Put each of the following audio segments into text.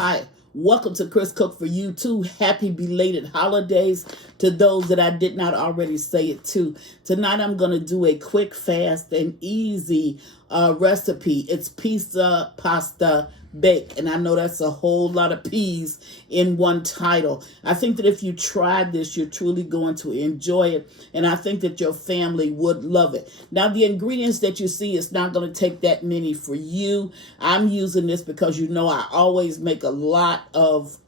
Hi, welcome to Chris Cook for You Too. Happy belated holidays to those that I did not already say it to. Tonight I'm going to do a quick, fast, and easy recipe. It's pizza, pasta, bake. And I know that's a whole lot of peas in one title. I think that if you tried this, you're truly going to enjoy it. And I think that your family would love it. Now, the ingredients that you see, it's not going to take that many for you. I'm using this because you know I always make a lot of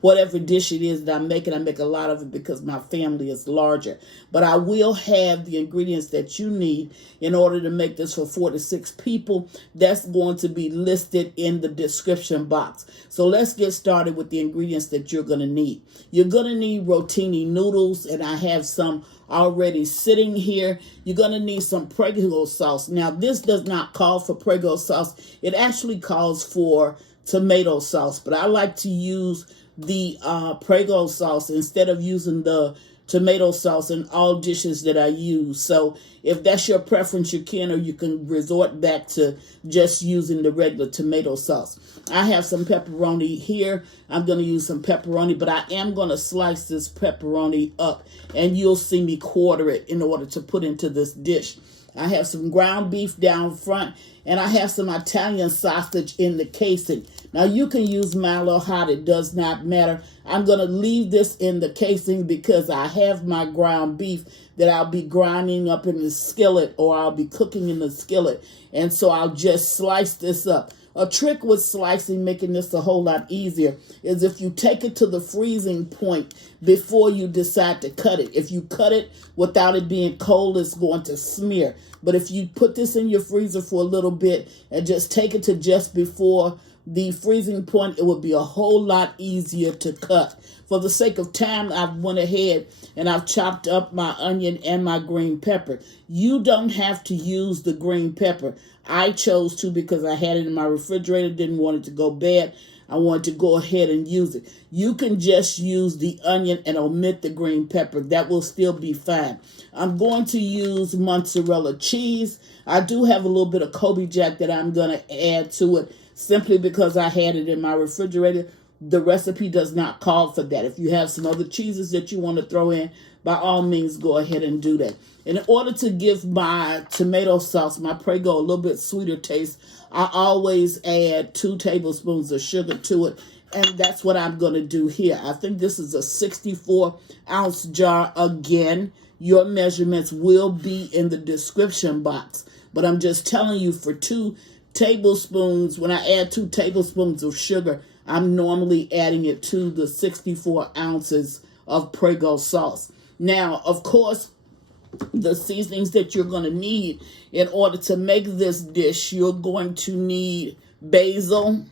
whatever dish it is that I'm making. I make a lot of it because my family is larger. But I will have the ingredients that you need in order to make this for 4 to 6 people. That's going to be listed in the description box. So let's get started with the ingredients that you're going to need. You're going to need rotini noodles, and I have some already sitting here. You're going to need some prego sauce. Now, this does not call for prego sauce. It actually calls for tomato sauce, but I like to use the prego sauce instead of using the tomato sauce in all dishes that I use. So if that's your preference, you can, or you can resort back to just using the regular tomato sauce. I have some pepperoni here. I'm going to use some pepperoni, but I am going to slice this pepperoni up, and you'll see me quarter it in order to put into this dish. I have some ground beef down front, and I have some Italian sausage in the casing. Now, you can use mine a little hot. It does not matter. I'm going to leave this in the casing because I have my ground beef that I'll be grinding up in the skillet, or I'll be cooking in the skillet. And so I'll just slice this up. A trick with slicing, making this a whole lot easier, is if you take it to the freezing point before you decide to cut it. If you cut it without it being cold, it's going to smear. But if you put this in your freezer for a little bit and just take it to just before the freezing point, it would be a whole lot easier to cut. For the sake of time, I've went ahead and I've chopped up my onion and my green pepper. You don't have to use the green pepper. I chose to because I had it in my refrigerator, didn't want it to go bad. I wanted to go ahead and use it. You can just use the onion and omit the green pepper. That will still be fine. I'm going to use mozzarella cheese. I do have a little bit of Colby Jack that I'm going to add to it simply because I had it in my refrigerator. The recipe does not call for that. If you have some other cheeses that you want to throw in, by all means, go ahead and do that. In order to give my tomato sauce, my prego, a little bit sweeter taste, I always add 2 tablespoons of sugar to it, and that's what I'm going to do here. I think this is a 64-ounce jar. Again, your measurements will be in the description box, but I'm just telling you, for 2 tablespoons, when I add 2 tablespoons of sugar, I'm normally adding it to the 64 ounces of prego sauce. Now, of course, the seasonings that you're going to need in order to make this dish, you're going to need basil,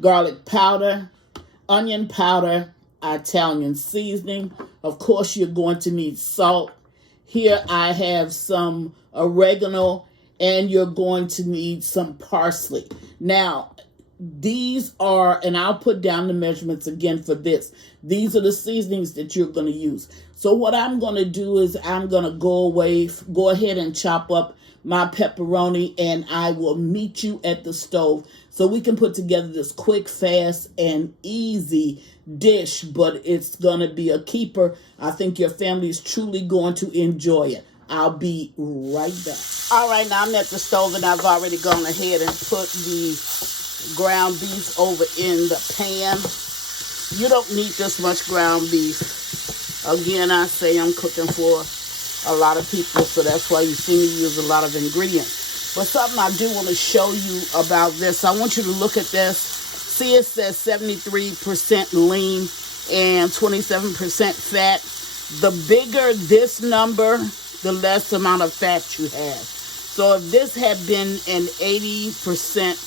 garlic powder, onion powder, Italian seasoning. Of course, you're going to need salt. Here I have some oregano, and you're going to need some parsley. Now, these are, and I'll put down the measurements again for this. These are the seasonings that you're going to use. So what I'm going to do is I'm going to go ahead and chop up my pepperoni, and I will meet you at the stove so we can put together this quick, fast, and easy dish, but it's going to be a keeper. I think your family is truly going to enjoy it. I'll be right back. All right, now I'm at the stove, and I've already gone ahead and put the ground beef over in the pan. You don't need this much ground beef. Again, I say I'm cooking for a lot of people, so that's why you see me use a lot of ingredients. But something I do want to show you about this, I want you to look at this. See, it says 73% lean and 27% fat. The bigger this number, the less amount of fat you have. So if this had been an 80%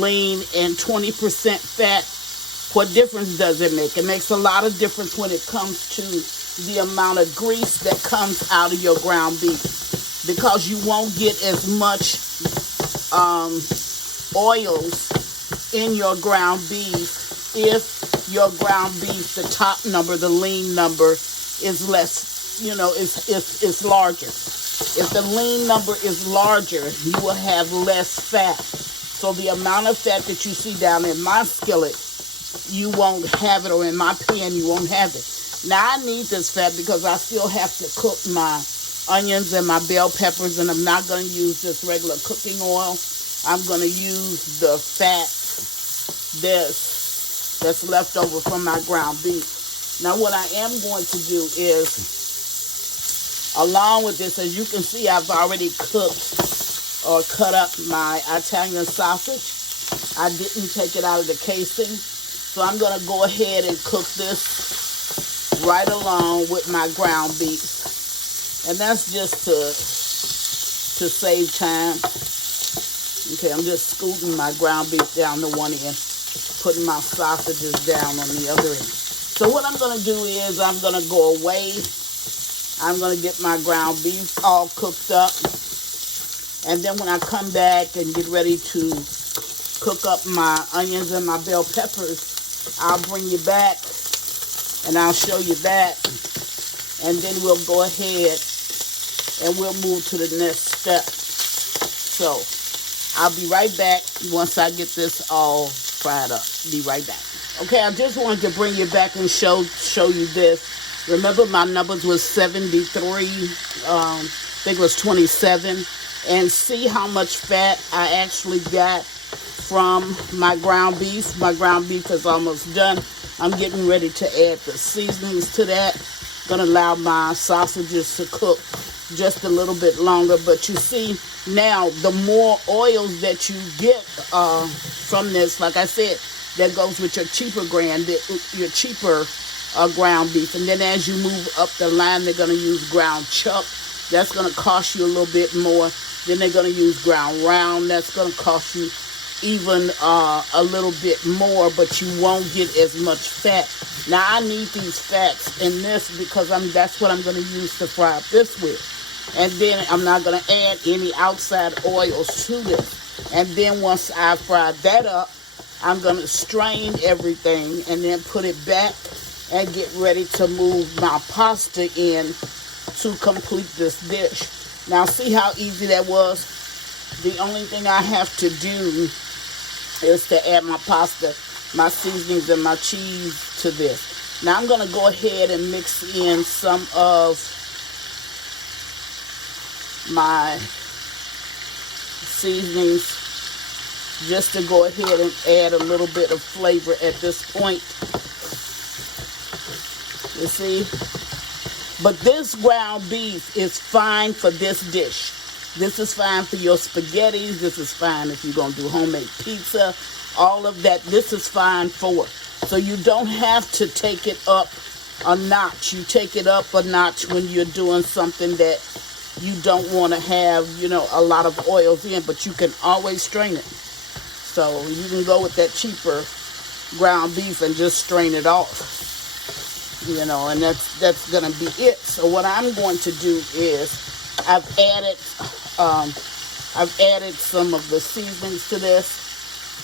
lean and 20% fat, what difference does it make? It makes a lot of difference when it comes to the amount of grease that comes out of your ground beef, because you won't get as much oils in your ground beef if your ground beef, the top number, the lean number, is less, it's larger. If the lean number is larger, you will have less fat. So the amount of fat that you see down in my skillet, you won't have it, or in my pan, you won't have it. Now, I need this fat because I still have to cook my onions and my bell peppers, and I'm not going to use this regular cooking oil. I'm going to use the fat that's left over from my ground beef. Now, what I am going to do is, along with this, as you can see, I've already cooked or cut up my Italian sausage. I didn't take it out of the casing. So I'm going to go ahead and cook this right along with my ground beef. And that's just to save time. Okay, I'm just scooting my ground beef down to one end, putting my sausages down on the other end. So what I'm going to do is I'm going to go away. I'm going to get my ground beef all cooked up. And then when I come back and get ready to cook up my onions and my bell peppers, I'll bring you back and I'll show you that. And then we'll go ahead and we'll move to the next step. So I'll be right back once I get this all fried up. Be right back. Okay, I just wanted to bring you back and show you this. Remember, my numbers was 73. I think it was 27. And see how much fat I actually got from my ground beef. My ground beef is almost done. I'm getting ready to add the seasonings to that. Gonna allow my sausages to cook just a little bit longer. But you see, now the more oils that you get from this, like I said, that goes with your cheaper ground beef. And then as you move up the line, they're gonna use ground chuck. That's gonna cost you a little bit more. Then they're going to use ground round. That's going to cost you even a little bit more, but you won't get as much fat. Now, I need these fats in this because that's what I'm going to use to fry up this with. And then I'm not going to add any outside oils to this. And then once I fry that up, I'm going to strain everything and then put it back and get ready to move my pasta in to complete this dish. Now, see how easy that was? The only thing I have to do is to add my pasta, my seasonings, and my cheese to this. Now, I'm going to go ahead and mix in some of my seasonings just to go ahead and add a little bit of flavor at this point. You see? But this ground beef is fine for this dish. This is fine for your spaghettis. This is fine if you're going to do homemade pizza. All of that, this is fine for. So you don't have to take it up a notch. You take it up a notch when you're doing something that you don't want to have, a lot of oils in. But you can always strain it. So you can go with that cheaper ground beef and just strain it off. And that's going to be it. So what I'm going to do is I've added some of the seasonings to this.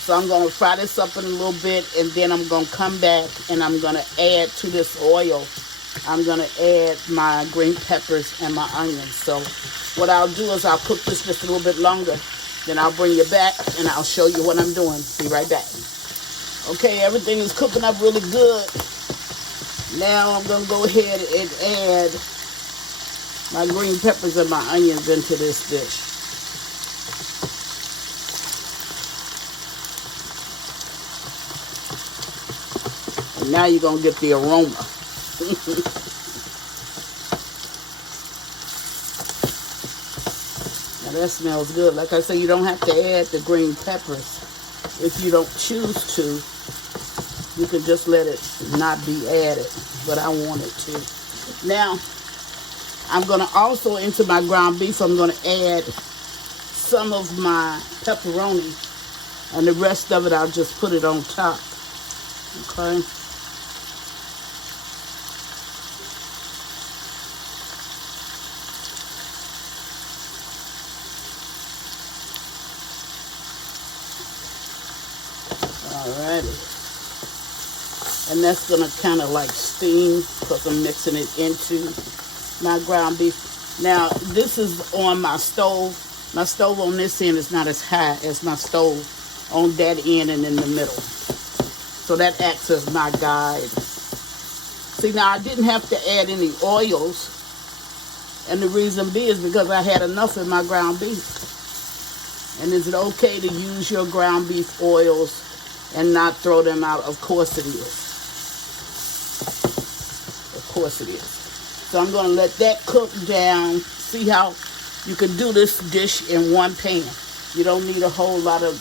So I'm going to fry this up in a little bit, and then I'm going to come back and I'm going to add to this oil. I'm going to add my green peppers and my onions. So what I'll do is I'll cook this just a little bit longer. Then I'll bring you back and I'll show you what I'm doing. Be right back. Okay, everything is cooking up really good. Now I'm going to go ahead and add my green peppers and my onions into this dish. And now you're going to get the aroma. Now that smells good. Like I said, you don't have to add the green peppers if you don't choose to. You can just let it not be added, but I want it to. Now, I'm going to also, into my ground beef, I'm going to add some of my pepperoni, and the rest of it, I'll just put it on top. Okay? Alrighty. And that's going to kind of like steam because I'm mixing it into my ground beef. Now, this is on my stove. My stove on this end is not as high as my stove on that end and in the middle. So that acts as my guide. See, now I didn't have to add any oils. And the reason being is because I had enough in my ground beef. And is it okay to use your ground beef oils and not throw them out? Of course it is. Of course it is. So I'm going to let that cook down. See how you can do this dish in one pan. You don't need a whole lot of,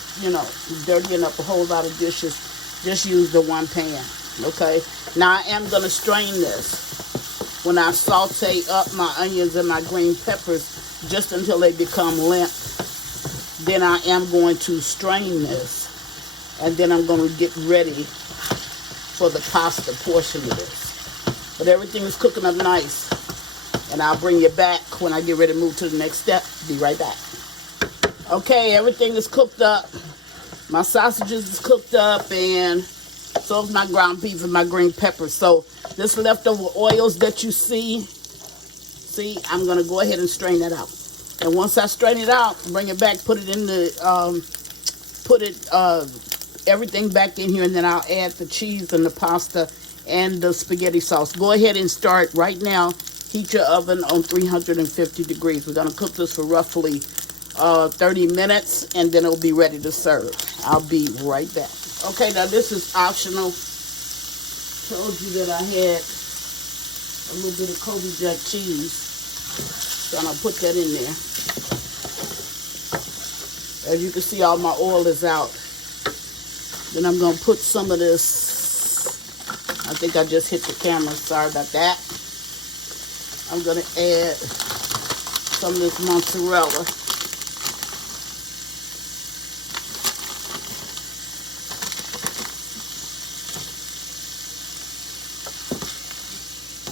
dirtying up a whole lot of dishes. Just use the one pan, okay? Now I am going to strain this when I saute up my onions and my green peppers just until they become limp. Then I am going to strain this, and then I'm going to get ready for the pasta portion of this. But everything is cooking up nice, and I'll bring you back when I get ready to move to the next step. Be right back. Okay, everything is cooked up. My sausages is cooked up, and so is my ground beef and my green peppers. So this leftover oils that you see, I'm going to go ahead and strain that out. And once I strain it out, bring it back, put it in the, everything back in here, and then I'll add the cheese and the pasta and the spaghetti sauce. Go ahead and start right now. Heat your oven on 350 degrees. We're going to cook this for roughly 30 minutes, and then it'll be ready to serve. I'll be right back. Okay, now this is optional. Told you that I had a little bit of Colby Jack cheese, so I'm going to put that in there. As you can see, all my oil is out. Then I'm going to put some of this. I think I just hit the camera. Sorry about that. I'm going to add some of this mozzarella.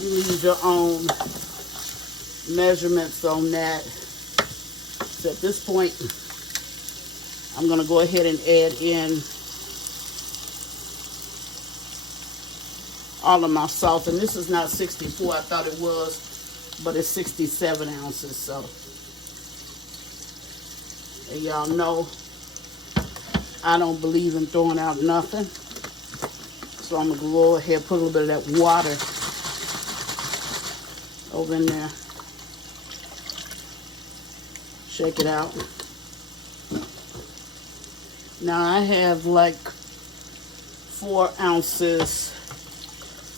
You use your own measurements on that. So at this point, I'm going to go ahead and add in all of my salt. And this is not 64, I thought it was, but it's 67 ounces. So, and y'all know I don't believe in throwing out nothing. So I'm going to go ahead and put a little bit of that water over in there. Shake it out. Now I have like 4 ounces.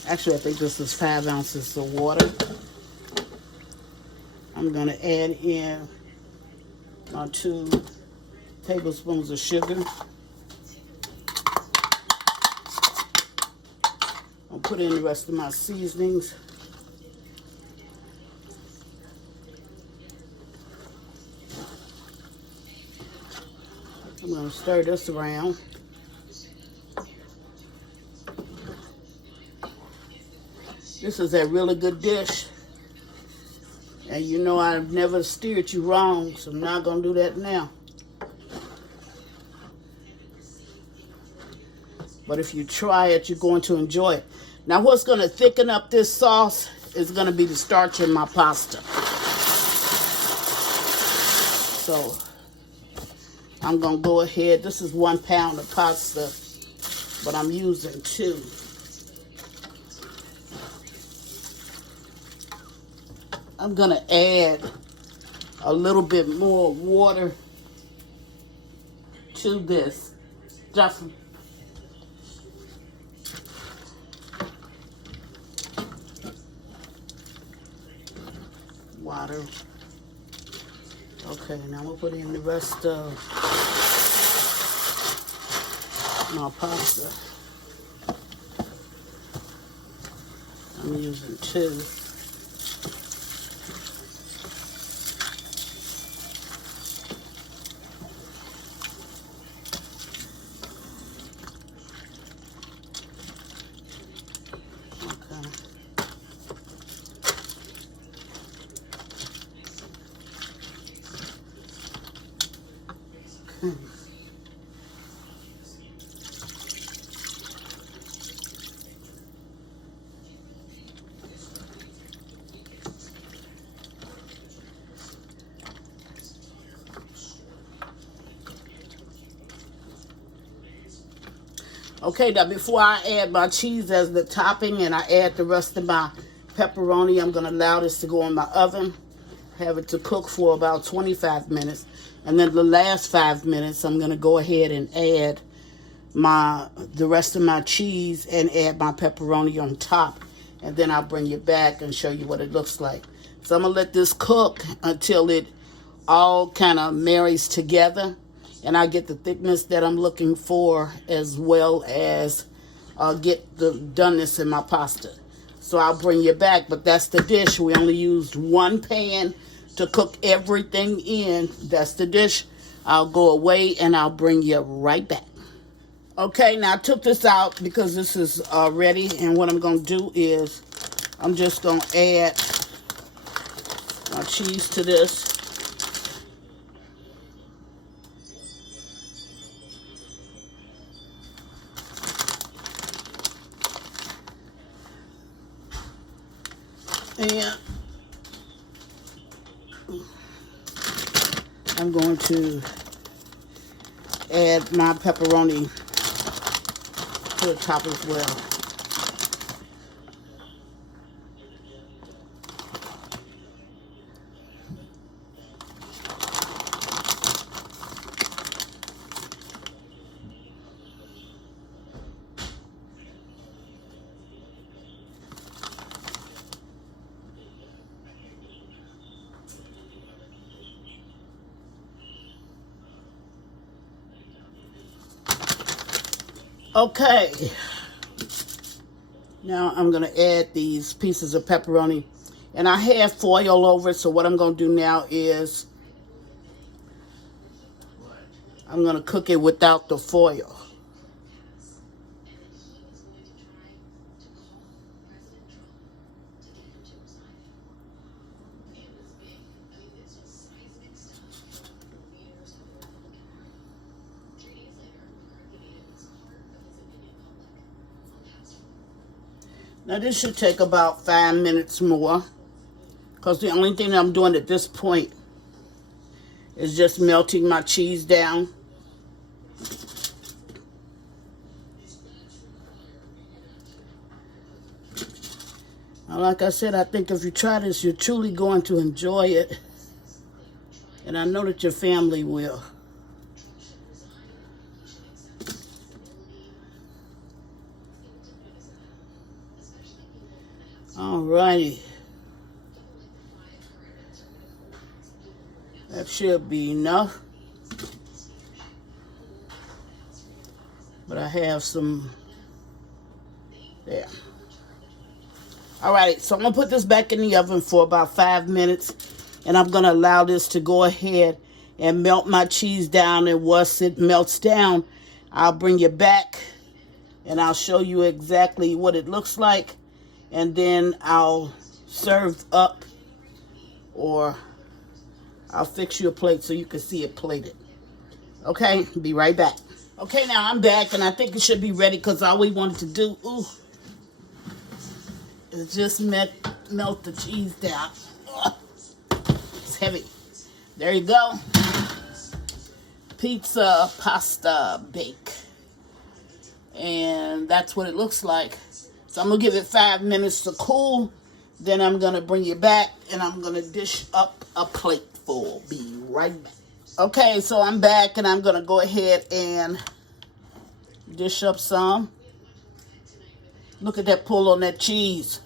Actually, I think this is 5 ounces of water. I'm going to add in my 2 tablespoons of sugar. I'll put in the rest of my seasonings. I'm going to stir this around. This is a really good dish. And you know I've never steered you wrong, so I'm not going to do that now. But if you try it, you're going to enjoy it. Now what's going to thicken up this sauce is going to be the starch in my pasta. So I'm going to go ahead. This is 1 pound of pasta, but I'm using 2. I'm going to add a little bit more water to this. Just water. Okay, now we'll put in the rest of my pasta. I'm using 2. Okay, now before I add my cheese as the topping and I add the rest of my pepperoni, I'm going to allow this to go in my oven. Have it to cook for about 25 minutes. And then the last 5 minutes, I'm going to go ahead and add the rest of my cheese and add my pepperoni on top. And then I'll bring you back and show you what it looks like. So I'm going to let this cook until it all kind of marries together. And I get the thickness that I'm looking for, as well as get the doneness in my pasta. So I'll bring you back, but that's the dish. We only used one pan to cook everything in. That's the dish. I'll go away and I'll bring you right back. Okay, now I took this out because this is ready, and what I'm going to do is I'm just going to add my cheese to this. And I'm going to add my pepperoni to the top as well. Okay, now I'm going to add these pieces of pepperoni, and I have foil over it, so what I'm going to do now is I'm going to cook it without the foil. Now this should take about 5 minutes more, because the only thing I'm doing at this point is just melting my cheese down. Now, like I said, I think if you try this, you're truly going to enjoy it, and I know that your family will. Alrighty. That should be enough. But I have some there. Alrighty, so I'm going to put this back in the oven for about 5 minutes. And I'm going to allow this to go ahead and melt my cheese down. And once it melts down, I'll bring you back and I'll show you exactly what it looks like. And then I'll serve up, or I'll fix you a plate so you can see it plated. Okay, be right back. Okay, now I'm back, and I think it should be ready, because all we wanted to do is just melt the cheese down. It's heavy. There you go. Pizza, pasta, bake. And that's what it looks like. So I'm going to give it 5 minutes to cool. Then I'm going to bring you back, and I'm going to dish up a plate full. Be right back. Okay, so I'm back, and I'm going to go ahead and dish up some. Look at that pull on that cheese.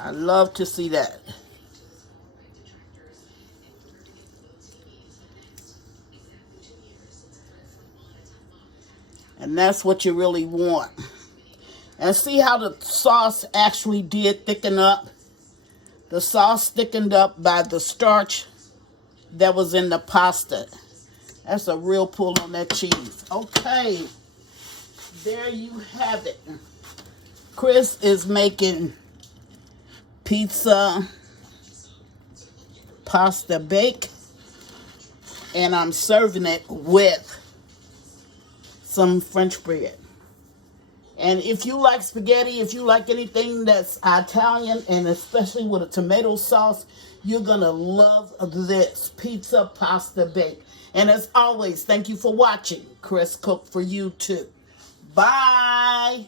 I love to see that. And that's what you really want. And see how the sauce actually did thicken up? The sauce thickened up by the starch that was in the pasta. That's a real pull on that cheese. Okay, there you have it. Chris is making pizza, pasta bake, and I'm serving it with some French bread. And if you like spaghetti, if you like anything that's Italian, and especially with a tomato sauce, you're going to love this pizza pasta bake. And as always, thank you for watching. Chris Cook for you too. Bye.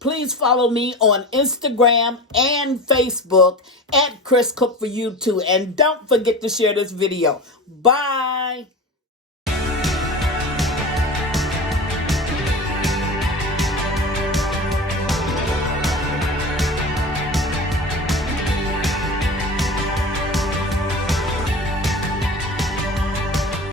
Please follow me on Instagram and Facebook at Chris Cook for you too. And don't forget to share this video. Bye.